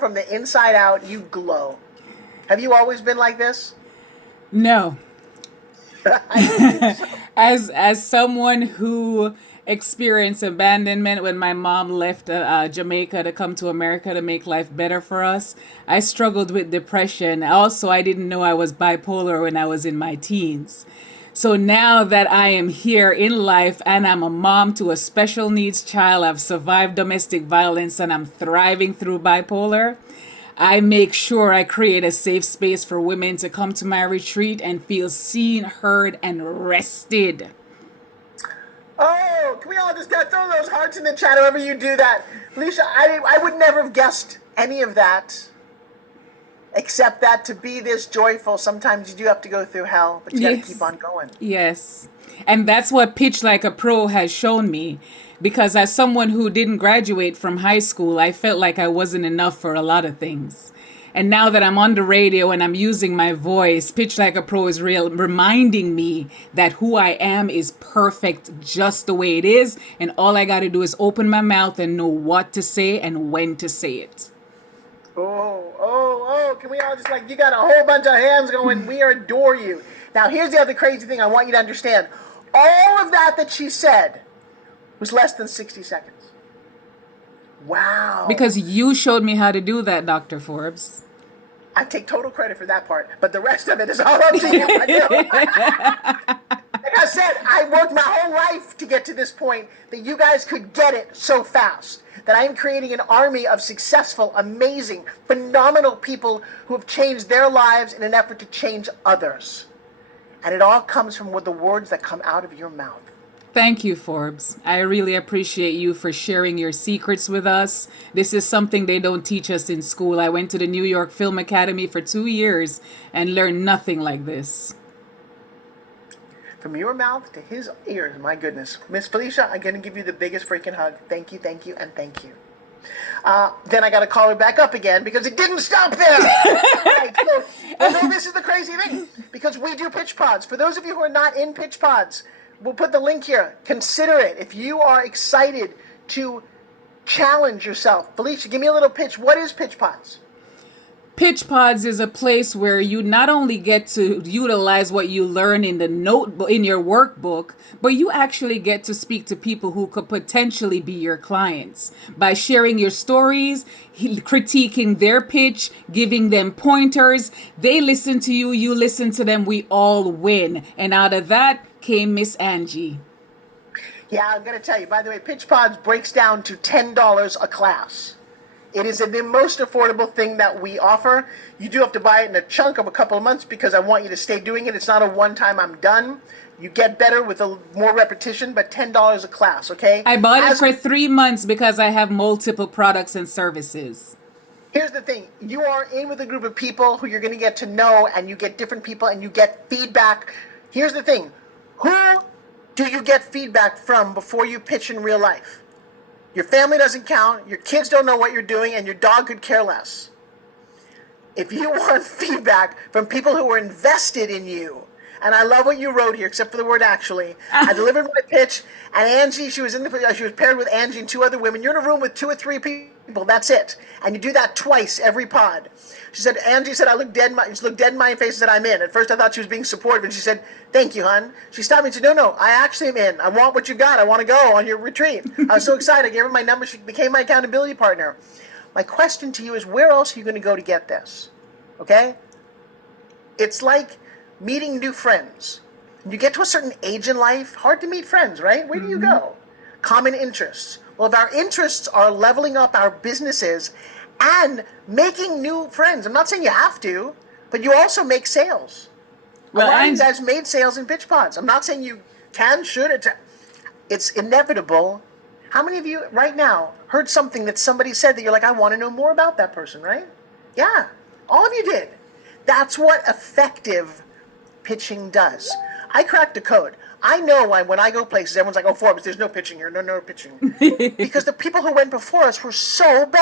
from the inside out, you glow. Have you always been like this? No. I don't think so. As someone who experienced abandonment when my mom left Jamaica to come to America to make life better for us, I struggled with depression. Also, I didn't know I was bipolar when I was in my teens. So now that I am here in life and I'm a mom to a special needs child, I've survived domestic violence and I'm thriving through bipolar. I make sure I create a safe space for women to come to my retreat and feel seen, heard, and rested. Oh, can we all just throw those hearts in the chat however you do that? Felicia, I would never have guessed any of that, except that to be this joyful, sometimes you do have to go through hell, but you got to keep Yes. on going. Yes. And that's what Pitch Like a Pro has shown me. Because as someone who didn't graduate from high school, I felt like I wasn't enough for a lot of things. And now that I'm on the radio and I'm using my voice, Pitch Like a Pro is real, reminding me that who I am is perfect just the way it is. And all I got to do is open my mouth and know what to say and when to say it. Oh, can we all just you got a whole bunch of hands going, we adore you. Now, here's the other crazy thing I want you to understand. All of that she said was less than 60 seconds. Wow. Because you showed me how to do that, Dr. Forbes. I take total credit for that part, but the rest of it is all up to you. Like I said, I worked my whole life to get to this point that you guys could get it so fast. That I am creating an army of successful, amazing, phenomenal people who have changed their lives in an effort to change others. And it all comes from the words that come out of your mouth. Thank you, Forbes. I really appreciate you for sharing your secrets with us. This is something they don't teach us in school. I went to the New York Film Academy for 2 years and learned nothing like this. From your mouth to his ears, my goodness. Miss Felicia, I'm going to give you the biggest freaking hug. Thank you, and thank you. Then I got to call her back up again because it didn't stop there. Right, so, this is the crazy thing because we do pitch pods. For those of you who are not in pitch pods, we'll put the link here. Consider it. If you are excited to challenge yourself. Felicia, give me a little pitch. What is pitch pods? Pitch Pods is a place where you not only get to utilize what you learn in the notebook in your workbook, but you actually get to speak to people who could potentially be your clients by sharing your stories, critiquing their pitch, giving them pointers. They listen to you, you listen to them, we all win. And out of that came Miss Angie. Yeah, I'm going to tell you, by the way, Pitch Pods breaks down to $10 a class. It is the most affordable thing that we offer. You do have to buy it in a chunk of a couple of months because I want you to stay doing it. It's not a one-time I'm done. You get better with more repetition, but $10 a class, okay? I bought it for 3 months because I have multiple products and services. Here's the thing. You are in with a group of people who you're going to get to know, and you get different people, and you get feedback. Here's the thing. Who do you get feedback from before you pitch in real life? Your family doesn't count, your kids don't know what you're doing, and your dog could care less. If you want feedback from people who are invested in you, and I love what you wrote here, except for the word actually. I delivered my pitch, and Angie, she was paired with Angie and two other women. You're in a room with 2 or 3 people, that's it. And you do that twice every pod. Angie said, she looked dead in my face and said, I'm in. At first I thought she was being supportive, and she said, thank you, hon. She stopped me and said, no, I actually am in. I want what you got. I want to go on your retreat. I was so excited. I gave her my number. She became my accountability partner. My question to you is, where else are you going to go to get this? Okay? It's like meeting new friends. You get to a certain age in life, hard to meet friends, right? Where do you go? Common interests. Well, if our interests are leveling up our businesses and making new friends, I'm not saying you have to, but you also make sales. Well, A lot of you guys made sales in pitch pods. I'm not saying you can, should. It's inevitable. How many of you right now heard something that somebody said that you're like, I want to know more about that person, right? Yeah, all of you did. That's what effective pitching does. I cracked the code. I know when I go places, everyone's like, oh, Forbes, there's no pitching here. No pitching. Because the people who went before us were so bad.